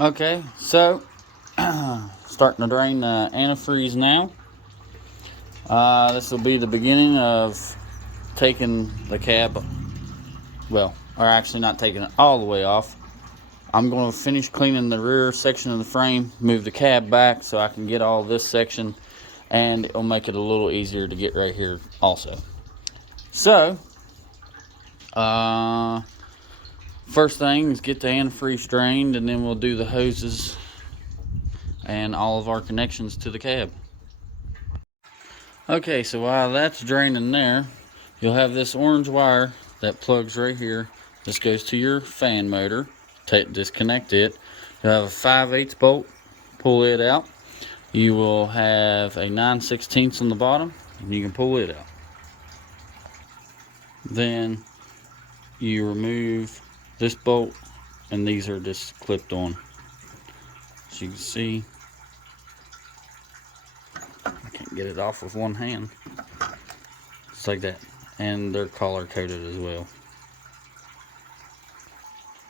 Okay, so starting to drain the antifreeze now. This will be the beginning of taking the cab, well, or actually not taking it all the way off. I'm going to finish cleaning the rear section of the frame, move the cab back so I can get all this section, and it'll make it a little easier to get right here also. So, first thing is get the antifreeze drained, and then we'll do the hoses and all of our connections to the cab. Okay, so while that's draining there, you'll have this orange wire that plugs right here. This goes to your fan motor. Disconnect it. You'll have a 5/8 bolt. Pull it out. You will have a 9/16 on the bottom, and you can pull it out. Then you remove this bolt, and these are just clipped on. As you can see, I can't get it off with one hand. Just like that. And they're color coded as well.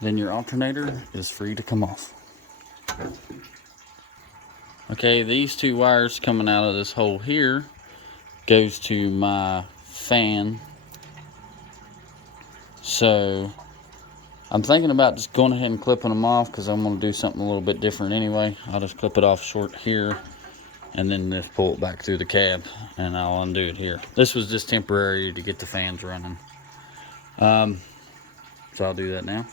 Then your alternator is free to come off. Okay, these two wires coming out of this hole here goes to my fan. So I'm thinking about just going ahead and clipping them off because I'm going to do something a little bit different anyway. I'll just clip it off short here and then just pull it back through the cab, and I'll undo it here. This was just temporary to get the fans running. So I'll do that now.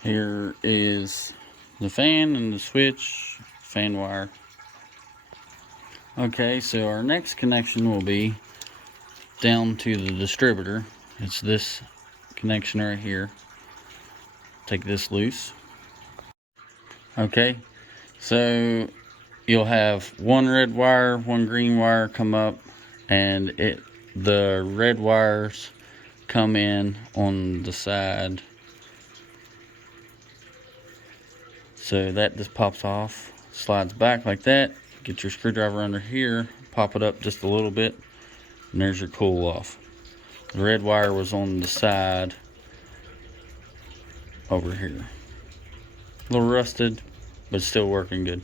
Here is the fan and the switch, fan wire. Okay, so our next connection will be down to the distributor. It's this connection right here. Take this loose. Okay, so you'll have one red wire, one green wire come up, and the red wires come in on the side. So that just pops off, slides back like that. Get your screwdriver under here, pop it up just a little bit, and there's your cool off. The red wire was on the side over here. A little rusted, but still working good.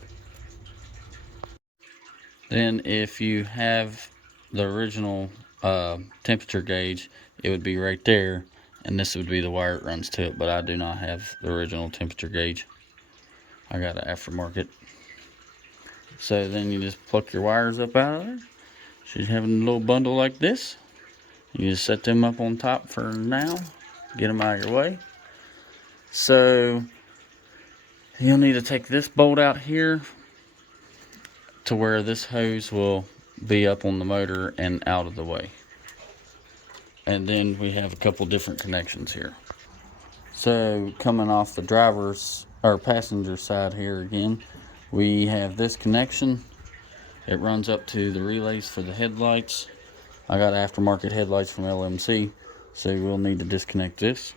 Then if you have the original temperature gauge, it would be right there, and this would be the wire it runs to it, but I do not have the original temperature gauge. I got an aftermarket. So then you just pluck your wires up out of there. Should have a little bundle like this. You just set them up on top for now. Get them out of your way. So you'll need to take this bolt out here to where this hose will be up on the motor and out of the way. And then we have a couple different connections here. So coming off the driver's or passenger side here again, we have this connection. It runs up to the relays for the headlights. I got aftermarket headlights from LMC, so we'll need to disconnect this.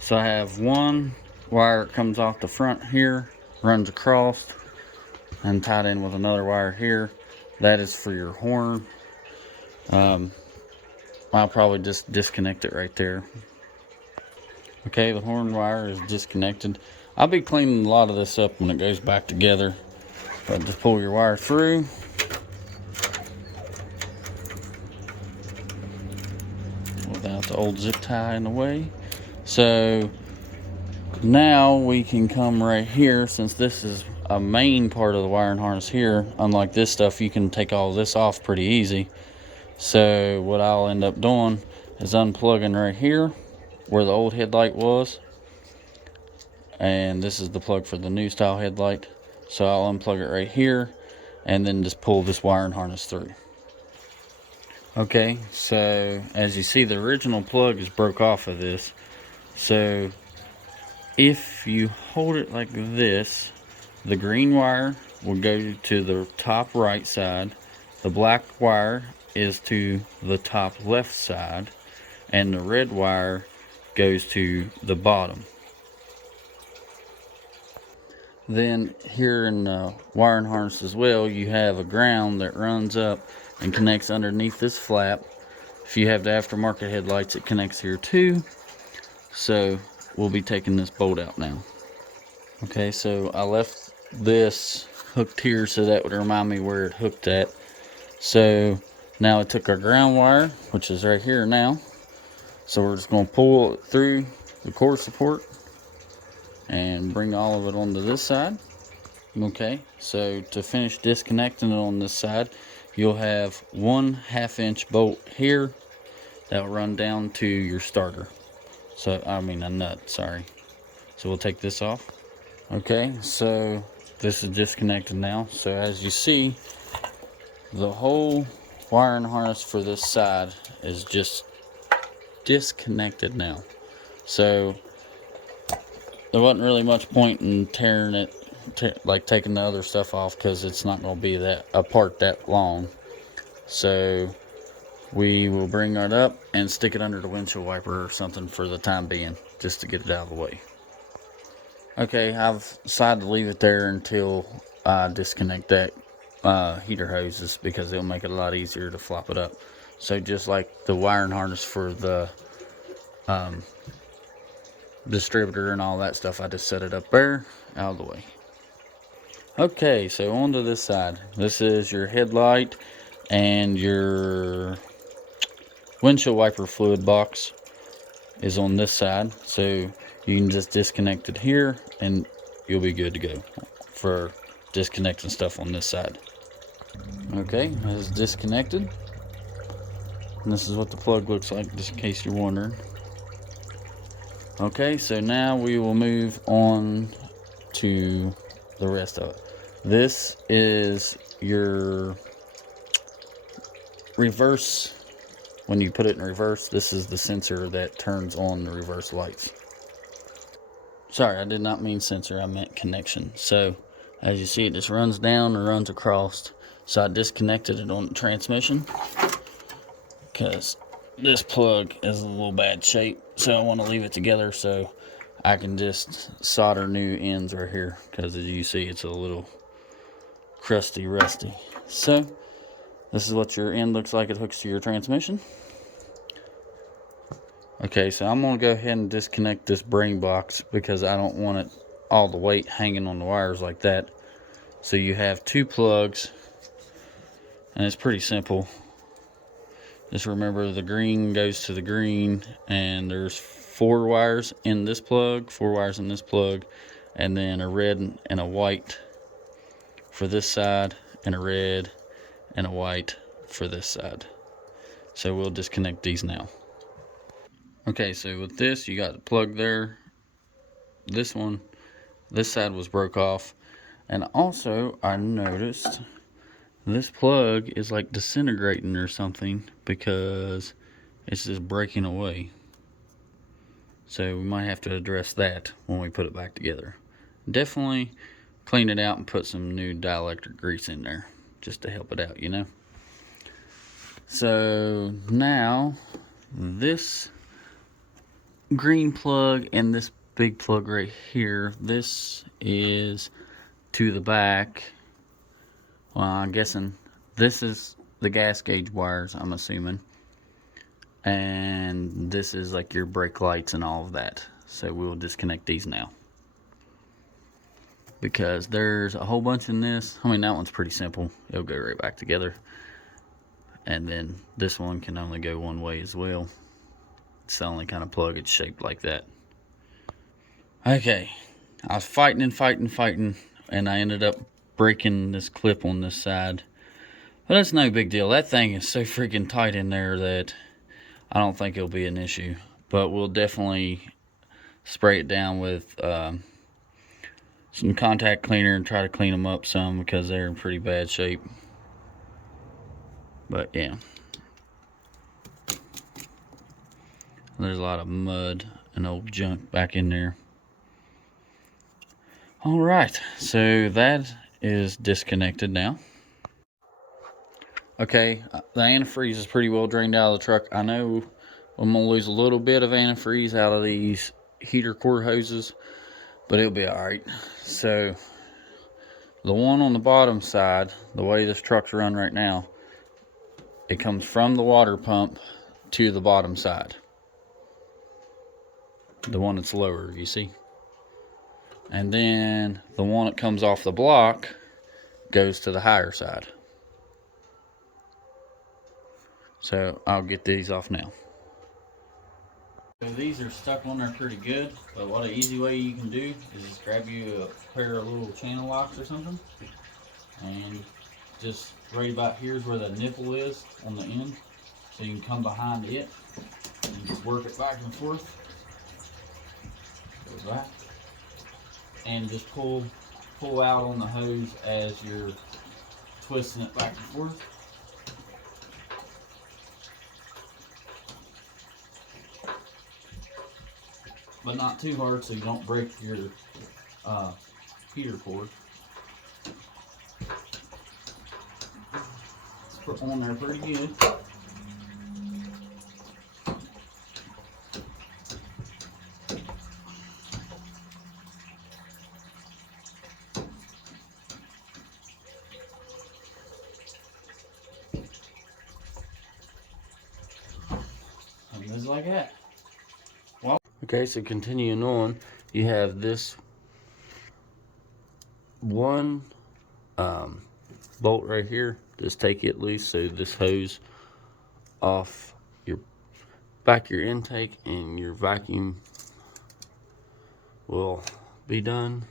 So I have one wire that comes off the front here, runs across, and tied in with another wire here. That is for your horn. I'll probably just disconnect it right there. Okay, the horn wire is disconnected. I'll be cleaning a lot of this up when it goes back together. But just pull your wire through. Without the old zip tie in the way. So now we can come right here, since this is a main part of the wiring harness here. Unlike this stuff, you can take all this off pretty easy. So what I'll end up doing is unplugging right here where the old headlight was, and this is the plug for the new style headlight. So I'll unplug it right here and then just pull this wiring harness through. Okay, so as you see, the original plug is broke off of this. So if you hold it like this, the green wire will go to the top right side, the black wire is to the top left side, and the red wire goes to the bottom. Then here in the wiring harness as well, you have a ground that runs up and connects underneath this flap. If you have the aftermarket headlights, it connects here too. So we'll be taking this bolt out now. Okay, so I left this hooked here so that would remind me where it hooked at. So now I took our ground wire, which is right here now. So we're just going to pull it through the core support and bring all of it onto this side. Okay, so to finish disconnecting it on this side, you'll have 1/2 inch bolt here that will run down to your starter. So, I mean a nut, sorry. So we'll take this off. Okay, so this is disconnected now. So as you see, the whole wiring harness for this side is just disconnected now. So there wasn't really much point in tearing it, like taking the other stuff off, because it's not going to be that apart that long. So we will bring it up and stick it under the windshield wiper or something for the time being, just to get it out of the way. Okay, I've decided to leave it there until I disconnect that heater hoses, because it'll make it a lot easier to flop it up. So just like the wiring harness for the distributor and all that stuff, I just set it up there, out of the way. Okay, so onto this side. This is your headlight and your windshield wiper fluid box is on this side. So you can just disconnect it here and you'll be good to go for disconnecting stuff on this side. Okay, it's disconnected. And this is what the plug looks like, just in case you're wondering. Okay, so now we will move on to the rest of it. This is your reverse. When you put it in reverse, this is the sensor that turns on the reverse lights. Sorry, I did not mean sensor, I meant connection. So as you see, it just runs down and runs across. So I disconnected it on the transmission because this plug is a little bad shape, so I want to leave it together so I can just solder new ends right here, because as you see, it's a little crusty, rusty. So this is what your end looks like. It hooks to your transmission. Okay, so I'm going to go ahead and disconnect this brain box because I don't want it all the weight hanging on the wires like that. So you have two plugs, and it's pretty simple. Just remember the green goes to the green, and there's 4 wires in this plug, 4 wires in this plug, and then a red and a white for this side, and a red and a white for this side. So we'll disconnect these now. Okay, so with this, you got the plug there. This one, this side was broke off. And also, I noticed this plug is like disintegrating or something, because it's just breaking away. So we might have to address that when we put it back together. Definitely clean it out and put some new dielectric grease in there just to help it out, you know. So now this green plug and this big plug right here, this is to the back. Well, I'm guessing this is the gas gauge wires, I'm assuming, and this is like your brake lights and all of that. So we'll disconnect these now, because there's a whole bunch in this. I mean, that one's pretty simple, it'll go right back together, and then this one can only go one way as well. It's the only kind of plug it's shaped like that. Okay, I was fighting, and I ended up breaking this clip on this side. But that's no big deal. That thing is so freaking tight in there that I don't think it'll be an issue. But we'll definitely spray it down with some contact cleaner and try to clean them up some, because they're in pretty bad shape. But yeah, there's a lot of mud and old junk back in there. Alright, so that is disconnected now. Okay, the antifreeze is pretty well drained out of the truck. I know I'm going to lose a little bit of antifreeze out of these heater core hoses, but it'll be alright. So the one on the bottom side, the way this truck's run right now, it comes from the water pump to the bottom side. The one that's lower, you see? And then the one that comes off the block goes to the higher side. So I'll get these off now. So these are stuck on there pretty good, but what an easy way you can do is just grab you a pair of little channel locks or something, and just right about here's where the nipple is on the end, so you can come behind it and just work it back and forth. Go back and just pull out on the hose as you're twisting it back and forth. But not too hard so you don't break your heater cord. It's put on there pretty good. And just like that. Okay, so continuing on, you have this one bolt right here. Just take it loose so this hose off your back of your intake and your vacuum will be done.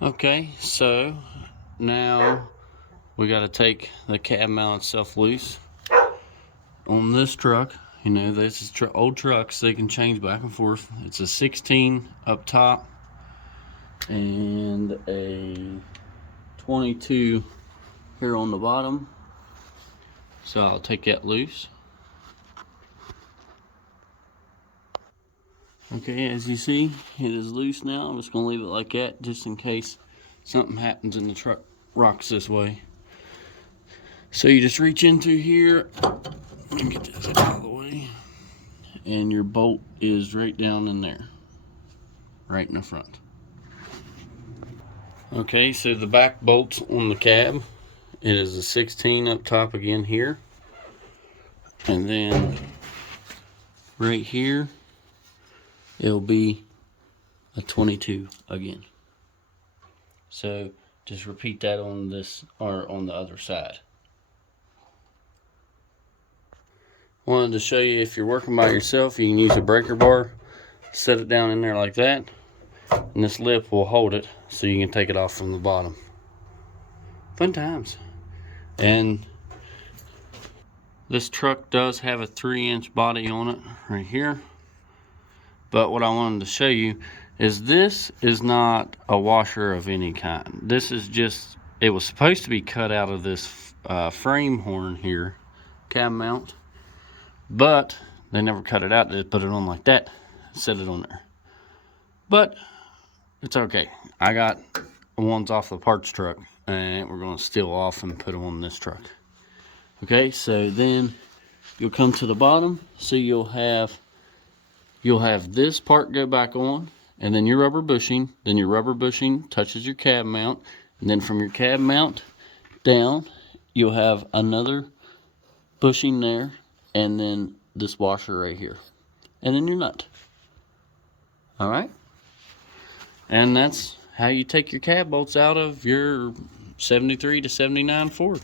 Okay, so now we got to take the cab mount itself loose. On this truck, you know, this is old trucks, they can change back and forth. It's a 16 up top and a 22 here on the bottom. So I'll take that loose. Okay, as you see, it is loose now. I'm just going to leave it like that just in case something happens and the truck rocks this way. So you just reach into here and get this out of the way, and your bolt is right down in there, right in the front. Okay, so the back bolts on the cab, it is a 16 up top again here, and then right here it'll be a 22 again. So just repeat that on this or on the other side. Wanted to show you, if you're working by yourself, you can use a breaker bar, set it down in there like that, and this lip will hold it so you can take it off from the bottom. Fun times. And this truck does have a 3-inch body on it right here, but what I wanted to show you is this is not a washer of any kind. This is just, it was supposed to be cut out of this frame horn here, cab mount, but they never cut it out. They just put it on like that, set it on there. But it's okay. I got ones off the parts truck, and we're going to steal off and put them on this truck. Okay, so then you'll come to the bottom, so you'll have this part go back on, and then your rubber bushing. Then your rubber bushing touches your cab mount, and then from your cab mount down, you'll have another bushing there, and then this washer right here, and then your nut. All right, and that's how you take your cab bolts out of your 73 to 79 Ford.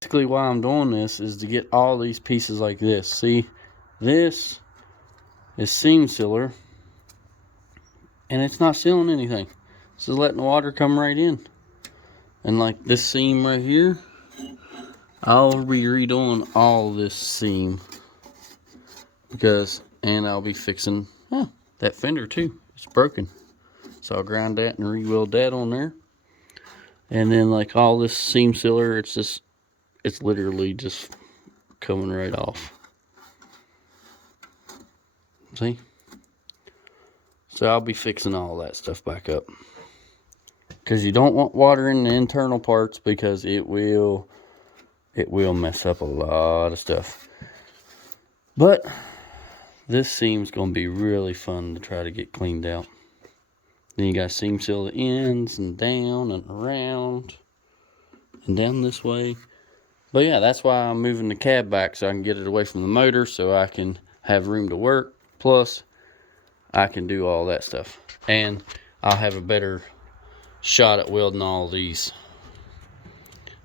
Basically, why I'm doing this is to get all these pieces like this. See, this is seam sealer, and it's not sealing anything. This is letting the water come right in. And like this seam right here, I'll be redoing all this seam and I'll be fixing that fender too. It's broken, so I'll grind that and re-weld that on there. And then like all this seam sealer, it's literally just coming right off. See? So I'll be fixing all that stuff back up, because you don't want water in the internal parts, because it will mess up a lot of stuff. But this seam's going to be really fun to try to get cleaned out. Then you got to seam seal the ends and down and around and down this way. But yeah, that's why I'm moving the cab back, so I can get it away from the motor, so I can have room to work. Plus, I can do all that stuff. And I'll have a better shot at welding all these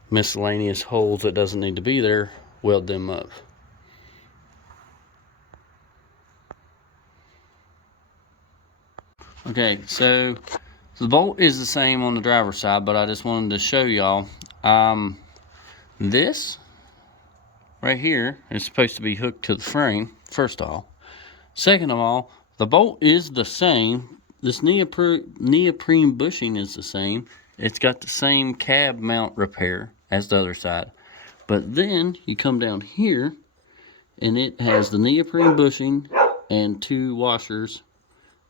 miscellaneous holes that doesn't need to be there, weld them up. Okay, so the bolt is the same on the driver's side, but I just wanted to show y'all. This right here is supposed to be hooked to the frame, first of all. Second of all, the bolt is the same. This neoprene bushing is the same. It's got the same cab mount repair as the other side. But then you come down here and it has the neoprene bushing and 2 washers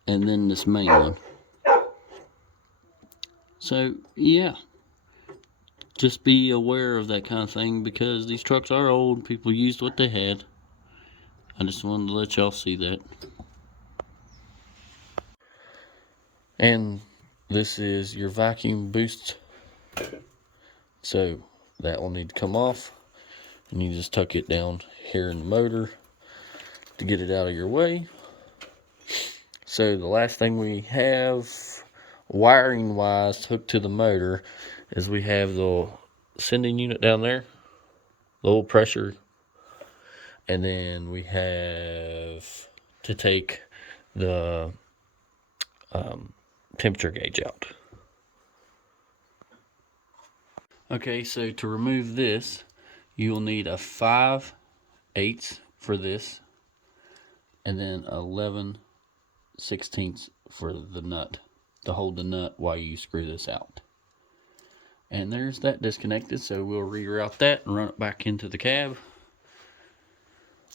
and then this main one. So yeah, just be aware of that kind of thing because these trucks are old. People used what they had. I just wanted to let y'all see that. And this is your vacuum boost. So that will need to come off. And you just tuck it down here in the motor to get it out of your way. So the last thing we have wiring wise hooked to the motor is we have the sending unit down there, low pressure, and then we have to take the temperature gauge out. Okay, so to remove this, you'll need a 5/8 for this, and then 11/16 for the nut, to hold the nut while you screw this out. And there's that disconnected, so we'll reroute that and run it back into the cab.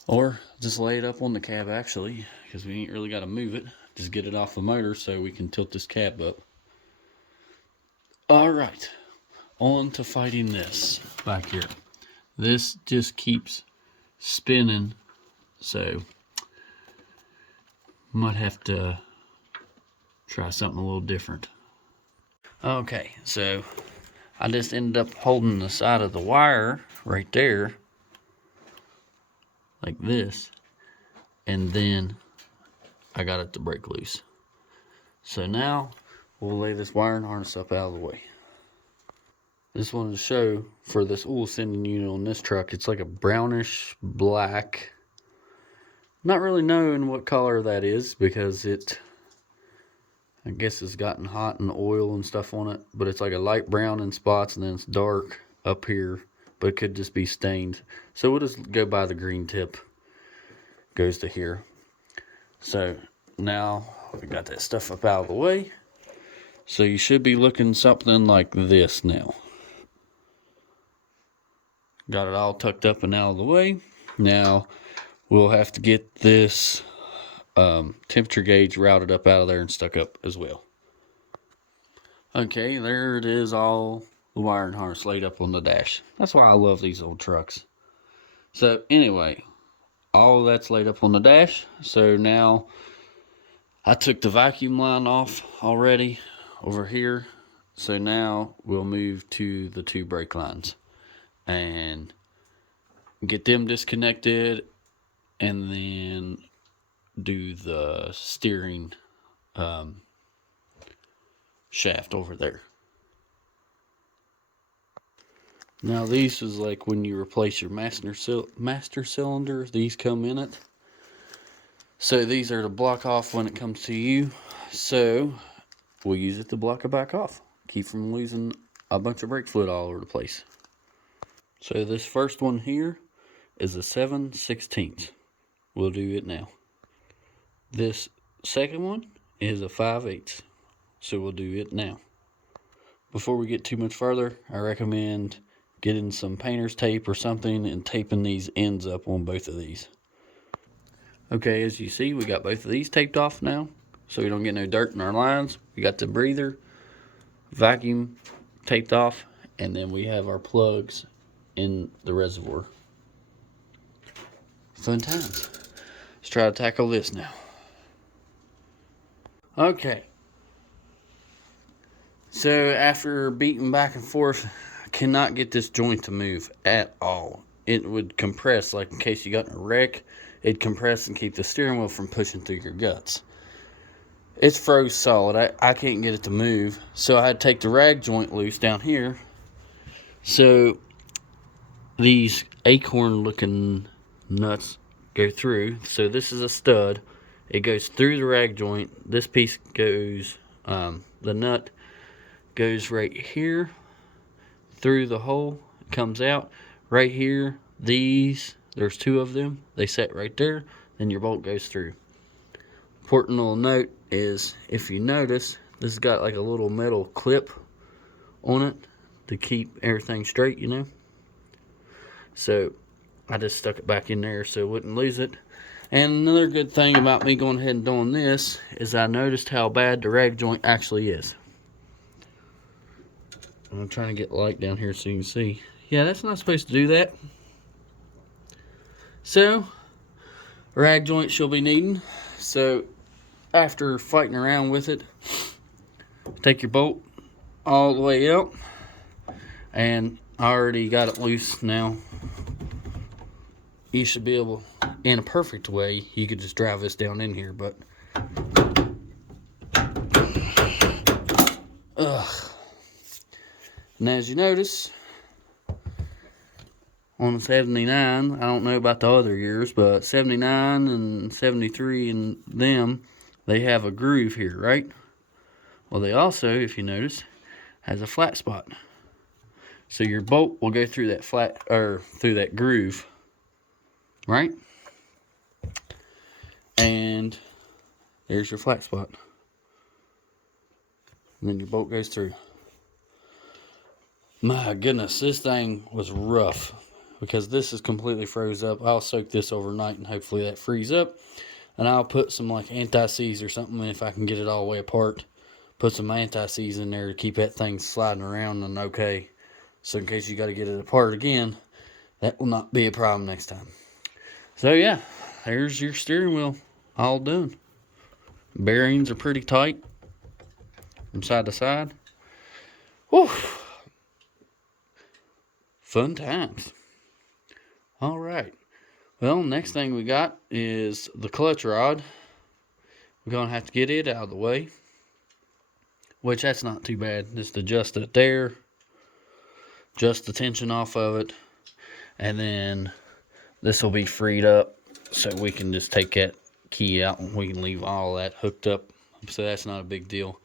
Or just lay it up on the cab actually, because we ain't really got to move it. Just get it off the motor so we can tilt this cab up. Alright, on to fighting this back here. This just keeps spinning, so might have to try something a little different. Okay, so I just ended up holding the side of the wire right there like this, and then I got it to break loose. So now we'll lay this wiring harness up out of the way. Just wanted to show for this oil sending unit on this truck, it's like a brownish black. Not really knowing what color that is because it, I guess it's gotten hot and oil and stuff on it, but it's like a light brown in spots and then it's dark up here, but it could just be stained. So we'll just go by the green tip, goes to here. So now we got that stuff up out of the way. So you should be looking something like this now. Got it all tucked up and out of the way. Now we'll have to get this temperature gauge routed up out of there and stuck up as well. Okay, there it is, all the wiring harness laid up on the dash. That's why I love these old trucks. So anyway, all of that's laid up on the dash. So now I took the vacuum line off already over here. So now we'll move to the 2 brake lines and get them disconnected, and then do the steering shaft over there. Now these is like when you replace your master cylinder, these come in it. So these are to block off when it comes to you. So we'll use it to block it back off. Keep from losing a bunch of brake fluid all over the place. So this first one here is a 7/16. We'll do it now. This second one is a 5/8. So we'll do it now. Before we get too much further, I recommend getting some painter's tape or something and taping these ends up on both of these. Okay, as you see, we got both of these taped off now, so we don't get no dirt in our lines. We got the breather, vacuum taped off, and then we have our plugs in the reservoir. Fun times. Let's try to tackle this now. Okay. So after beating back and forth, I cannot get this joint to move at all. It would compress, like in case you got in a wreck, it'd compress and keep the steering wheel from pushing through your guts. it's froze solid. I can't get it to move. So I had to take the rag joint loose down here. So these acorn looking nuts go through. So this is a stud. It goes through the rag joint. This piece goes, the nut goes right here through the hole, comes out right here. There's two of them. They set right there. Then your bolt goes through. Important little note is, if you notice, this has got like a little metal clip on it to keep everything straight, you know. So I just stuck it back in there so it wouldn't lose it. And another good thing about me going ahead and doing this is I noticed how bad the rag joint actually is. I'm trying to get light down here so you can see. Yeah, that's not supposed to do that. So, rag joint she'll be needing. So, after fighting around with it, take your bolt all the way out. And I already got it loose now. You should be able, in a perfect way, you could just drive this down in here, but and as you notice, on the 79, I don't know about the other years, but 79 and 73 and them, they have a groove here, right? Well, they also, if you notice, has a flat spot. So your bolt will go through that through that groove, right? And there's your flat spot. And then your bolt goes through. My goodness, this thing was rough because this is completely froze up. I'll soak this overnight and hopefully that frees up. And I'll put some like anti-seize or something if I can get it all the way apart. Put some anti-seize in there to keep that thing sliding around and okay. So in case you got to get it apart again, that will not be a problem next time. So yeah, there's your steering wheel all done. Bearings are pretty tight from side to side. Whew. Fun times. All right. Well, next thing we got is the clutch rod. We're going to have to get it out of the way. Which, that's not too bad. Just adjust it there. Adjust the tension off of it. And then this will be freed up. So we can just take that key out and we can leave all that hooked up. So that's not a big deal.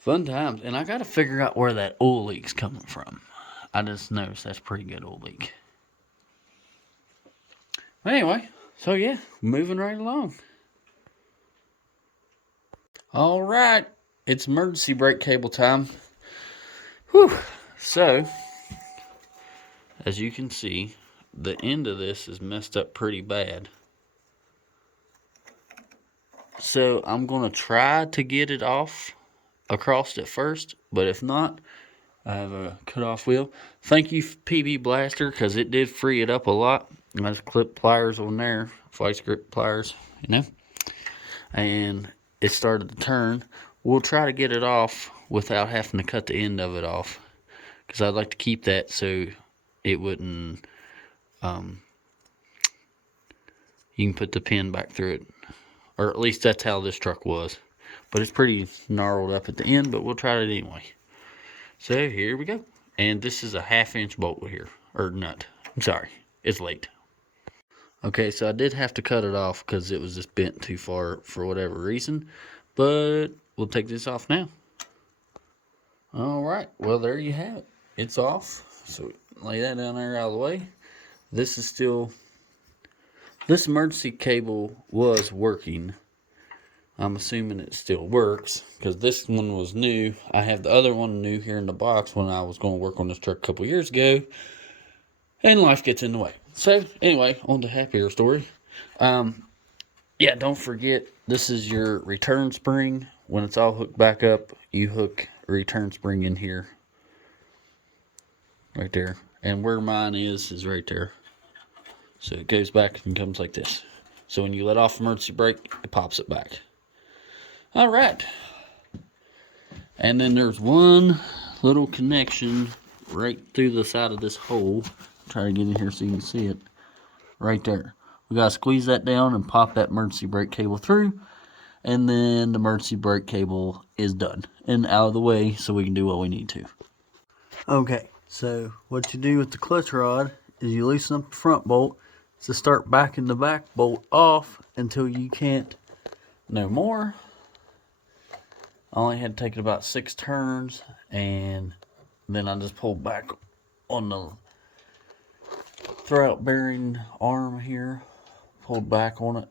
Fun times. And I got to figure out where that oil leak's coming from. I just noticed that's pretty good oil leak. Anyway, so yeah, moving right along. All right, it's emergency brake cable time. Whew. So, as you can see, the end of this is messed up pretty bad. So I'm going to try to get it off across it first, but if not, I have a cutoff wheel. Thank you, PB Blaster, because it did free it up a lot. I just clipped pliers on there, vice grip pliers, you know, and it started to turn. We'll try to get it off without having to cut the end of it off, because I'd like to keep that so it wouldn't, you can put the pin back through it, or at least that's how this truck was, but it's pretty gnarled up at the end, but we'll try it anyway. So here we go. And this is a 1/2 inch bolt here, or nut. I'm sorry, it's late. Okay, so I did have to cut it off because it was just bent too far for whatever reason. But we'll take this off now. Alright, well there you have it. It's off. So lay that down there out of the way. This emergency cable was working. I'm assuming it still works because this one was new. I have the other one new here in the box when I was going to work on this truck a couple years ago. And life gets in the way. So, anyway, on to happier story. Yeah, don't forget, this is your return spring. When it's all hooked back up, you hook a return spring in here. Right there. And where mine is right there. So it goes back and comes like this. So when you let off emergency brake, it pops it back. Alright. And then there's one little connection right through the side of this hole. Try to get in here so you can see it. Right there. We gotta squeeze that down and pop that emergency brake cable through. And then the emergency brake cable is done and out of the way so we can do what we need to. Okay, so what you do with the clutch rod is you loosen up the front bolt to start backing the back bolt off until you can't no more. I only had to take it about 6 turns, and then I just pulled back on the throwout bearing arm here, pulled back on it,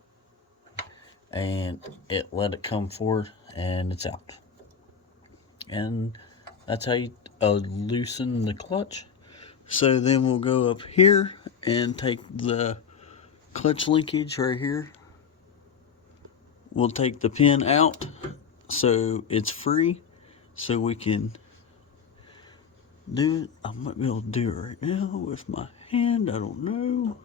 and it let it come forward, and it's out. And that's how you loosen the clutch. So then we'll go up here and take the clutch linkage right here. We'll take the pin out so it's free, so we can do it. I might be able to do it right now with my hand. I don't know.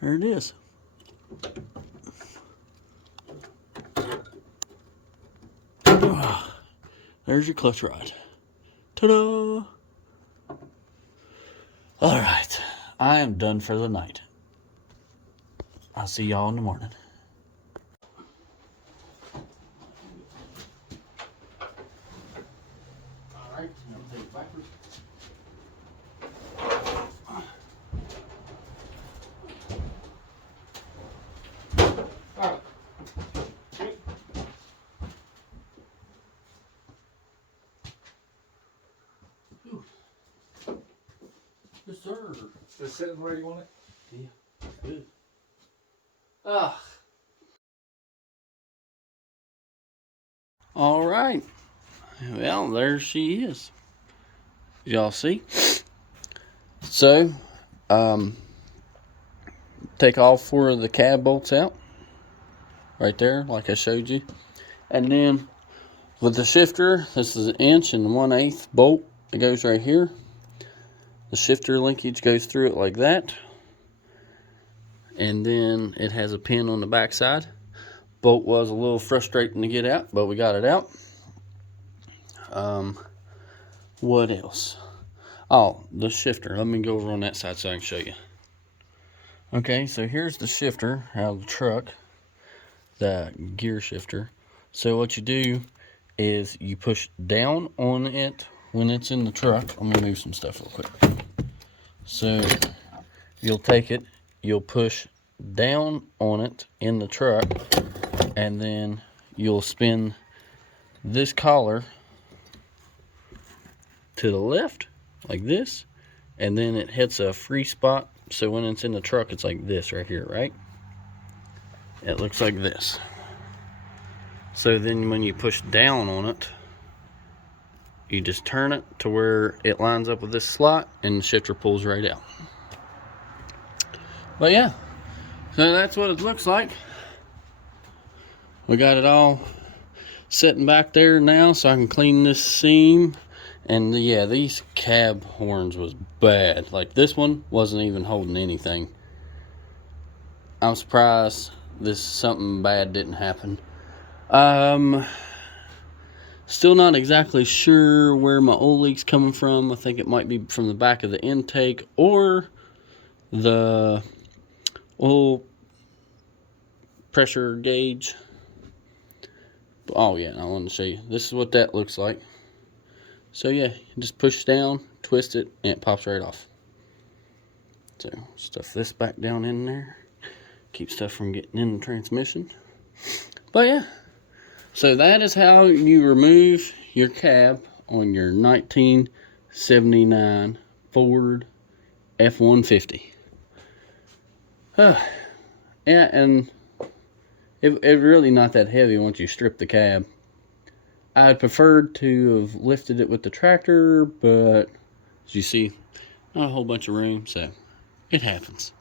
There it is. There's your clutch rod. Ta-da! Alright, I am done for the night. I'll see y'all in the morning. Alright, now take it backwards. Alright. Yes, sir. Just sitting where you want it? Yeah, good. All right. Well, there she is. Y'all see? So, take all 4 of the cab bolts out. Right there, like I showed you. And then, with the shifter, this is an 1/8" bolt. It goes right here. The shifter linkage goes through it like that. And then it has a pin on the back side. Bolt was a little frustrating to get out, but we got it out. What else? Oh, the shifter. Let me go over on that side so I can show you. Okay, so here's the shifter out of the truck, the gear shifter. So what you do is you push down on it when it's in the truck. I'm gonna move some stuff real quick. So you'll take it, you'll push down on it in the truck, and then you'll spin this collar to the left like this, and then it hits a free spot. So when it's in the truck, it's like this right here, right? It looks like this. So then when you push down on it, you just turn it to where it lines up with this slot, and the shifter pulls right out. But yeah, so that's what it looks like. We got it all sitting back there now, so I can clean this seam. And yeah, these cab horns was bad. Like, this one wasn't even holding anything. I'm surprised something bad didn't happen. Still not exactly sure where my oil leak's coming from. I think it might be from the back of the intake or the oil pressure gauge. Oh yeah, I want to show you. This is what that looks like. So yeah, just push down, twist it, and it pops right off. So stuff this back down in there. Keep stuff from getting in the transmission. But yeah, so that is how you remove your cab on your 1979 Ford F-150. Yeah, and it really not that heavy once you strip the cab. I'd preferred to have lifted it with the tractor, but as you see, not a whole bunch of room, so it happens.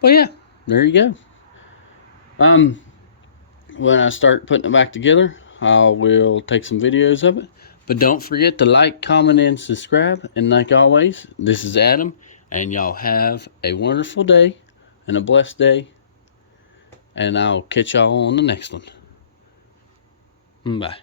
But yeah, there you go. When I start putting it back together, I will take some videos of it. But don't forget to like, comment, and subscribe. And like always, this is Adam, and y'all have a wonderful day and a blessed day. And I'll catch y'all on the next one. Bye.